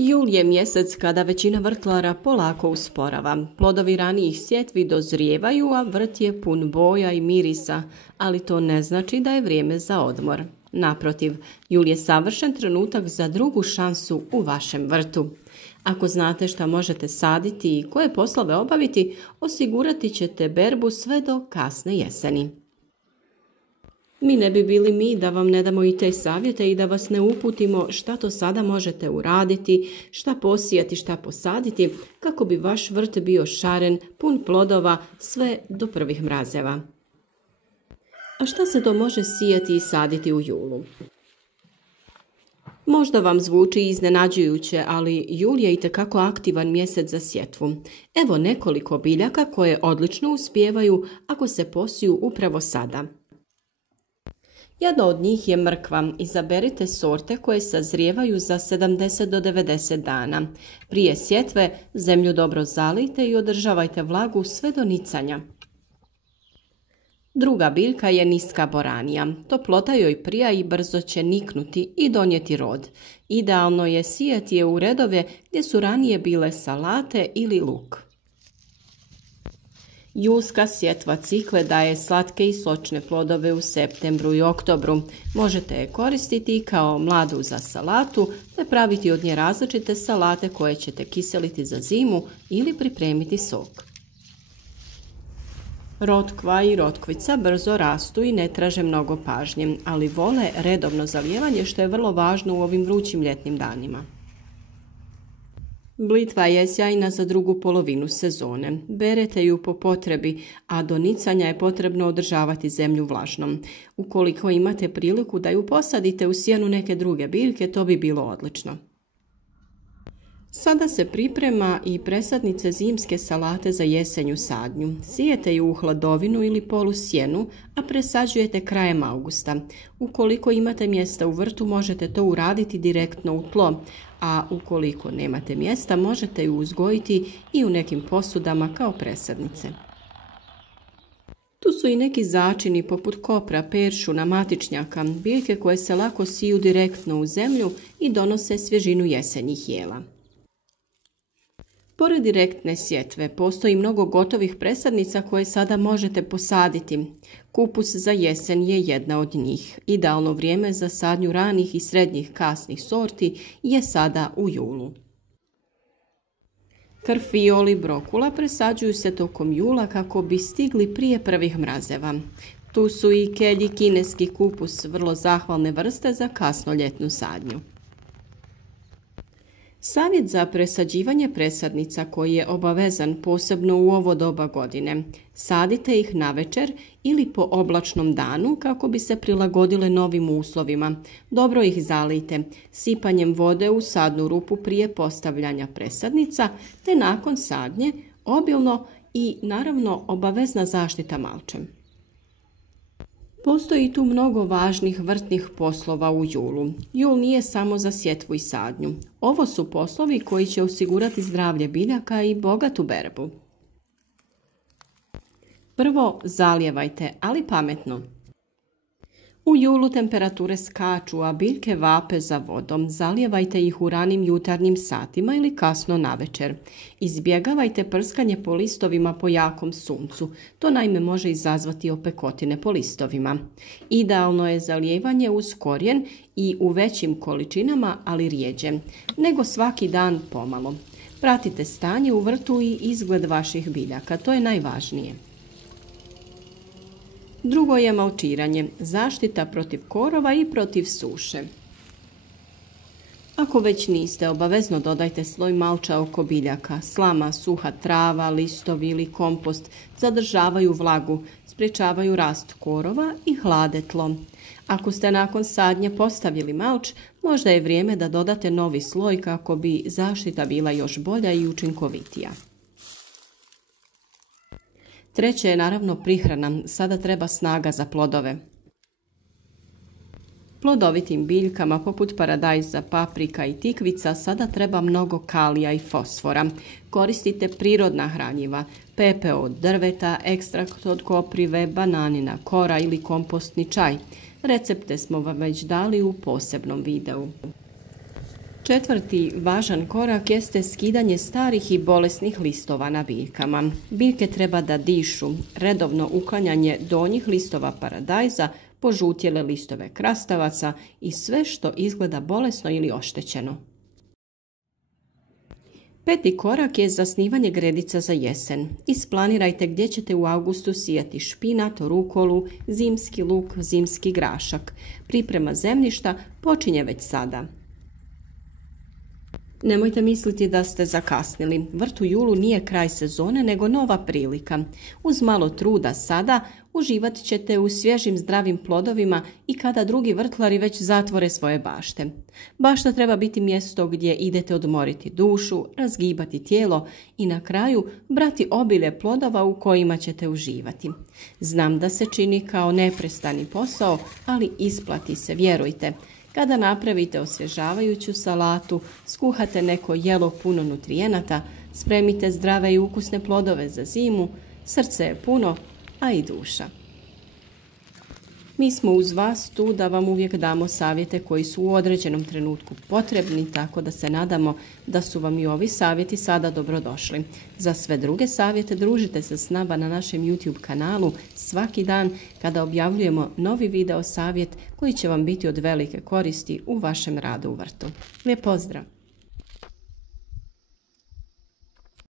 Jul je mjesec kada većina vrtlara polako usporava. Plodovi ranijih sjetvi dozrijevaju, a vrt je pun boja i mirisa, ali to ne znači da je vrijeme za odmor. Naprotiv, jul je savršen trenutak za drugu šansu u vašem vrtu. Ako znate šta možete saditi i koje poslove obaviti, osigurati ćete berbu sve do kasne jeseni. Mi ne bi bili mi da vam ne damo i te savjete i da vas ne uputimo šta to sada možete uraditi, šta posijati, šta posaditi, kako bi vaš vrt bio šaren, pun plodova, sve do prvih mrazeva. A šta se to može sijati i saditi u julu? Možda vam zvuči iznenađujuće, ali jul je itekako aktivan mjesec za sjetvu. Evo nekoliko biljaka koje odlično uspijevaju ako se posiju upravo sada. Jedna od njih je mrkva. Izaberite sorte koje sazrijevaju za 70 do 90 dana. Prije sjetve zemlju dobro zalijte i održavajte vlagu sve do nicanja. Druga biljka je niska boranija. Toplota joj prija i brzo će niknuti i donijeti rod. Idealno je sijati je u redove gdje su ranije bile salate ili luk. Julska sjetva cikle daje slatke i sočne plodove u septembru i oktobru. Možete je koristiti kao mladu za salatu, te praviti od nje različite salate koje ćete kiseliti za zimu ili pripremiti sok. Rotkva i rotkvica brzo rastu i ne traže mnogo pažnje, ali vole redovno zalijevanje što je vrlo važno u ovim vrućim ljetnim danima. Blitva je sjajna za drugu polovinu sezone. Berete ju po potrebi, a do nicanja je potrebno održavati zemlju vlažnom. Ukoliko imate priliku da ju posadite u sjenu neke druge biljke, to bi bilo odlično. Sada se priprema i presadnice zimske salate za jesenju sadnju. Sijete ju u hladovinu ili polusjenu, a presađujete krajem augusta. Ukoliko imate mjesta u vrtu, možete to uraditi direktno u tlo, a ukoliko nemate mjesta, možete ju uzgojiti i u nekim posudama kao presadnice. Tu su i neki začini poput kopra, peršuna, matičnjaka, biljke koje se lako siju direktno u zemlju i donose svježinu jesenjih jela. Pored direktne sjetve, postoji mnogo gotovih presadnica koje sada možete posaditi. Kupus za jesen je jedna od njih. Idealno vrijeme za sadnju ranih i srednjih kasnih sorti je sada u julu. Karfiol i brokula presađuju se tokom jula kako bi stigli prije prvih mrazeva. Tu su i kelj i kineski kupus, vrlo zahvalne vrste za kasnoljetnu sadnju. Savjet za presađivanje presadnica koji je obavezan posebno u ovo doba godine. Sadite ih navečer ili po oblačnom danu kako bi se prilagodile novim uslovima. Dobro ih zalijte sipanjem vode u sadnu rupu prije postavljanja presadnica, te nakon sadnje obilno i naravno obavezna zaštita malčem. Postoji tu mnogo važnih vrtnih poslova u julu. Jul nije samo za sjetvu i sadnju. Ovo su poslovi koji će osigurati zdravlje biljaka i bogatu berbu. Prvo, zalijevajte, ali pametno. U julu temperature skaču, a biljke vape za vodom. Zalijevajte ih u ranim jutarnjim satima ili kasno navečer. Izbjegavajte prskanje po listovima po jakom suncu. To naime može izazvati opekotine po listovima. Idealno je zalijevanje uz korijen i u većim količinama, ali rijeđe, nego svaki dan pomalo. Pratite stanje u vrtu i izgled vaših biljaka, to je najvažnije. Drugo je malčiranje, zaštita protiv korova i protiv suše. Ako već niste, obavezno dodajte sloj malča oko biljaka. Slama, suha trava, listovi ili kompost zadržavaju vlagu, sprječavaju rast korova i hlade tlo. Ako ste nakon sadnje postavili malč, možda je vrijeme da dodate novi sloj kako bi zaštita bila još bolja i učinkovitija. Treće je naravno prihrana, sada treba snaga za plodove. Plodovitim biljkama poput paradajza, paprika i tikvica sada treba mnogo kalija i fosfora. Koristite prirodna hranjiva, pepeo od drveta, ekstrakt od koprive, bananina kora ili kompostni čaj. Recepte smo vam već dali u posebnom videu. Četvrti važan korak jeste skidanje starih i bolesnih listova na biljkama. Biljke treba da dišu, redovno uklanjanje donjih listova paradajza, požutjele listove krastavaca i sve što izgleda bolesno ili oštećeno. Peti korak je zasnivanje gredica za jesen. Isplanirajte gdje ćete u augustu sijati špinat, rukolu, zimski luk, zimski grašak. Priprema zemljišta počinje već sada. Nemojte misliti da ste zakasnili. Vrt u julu nije kraj sezone, nego nova prilika. Uz malo truda sada uživat ćete u svježim zdravim plodovima i kada drugi vrtlari već zatvore svoje bašte. Bašta treba biti mjesto gdje idete odmoriti dušu, razgibati tijelo i na kraju brati obilje plodova u kojima ćete uživati. Znam da se čini kao neprestani posao, ali isplati se, vjerujte. Kada napravite osvježavajuću salatu, skuhate neko jelo puno nutrijenata, spremite zdrave i ukusne plodove za zimu, srce je puno, a i duša. Mi smo uz vas tu da vam uvijek damo savjete koji su u određenom trenutku potrebni, tako da se nadamo da su vam i ovi savjeti sada dobrodošli. Za sve druge savjete družite se s nama na našem YouTube kanalu svaki dan kada objavljujemo novi video savjet koji će vam biti od velike koristi u vašem radu u vrtu. Lijep pozdrav!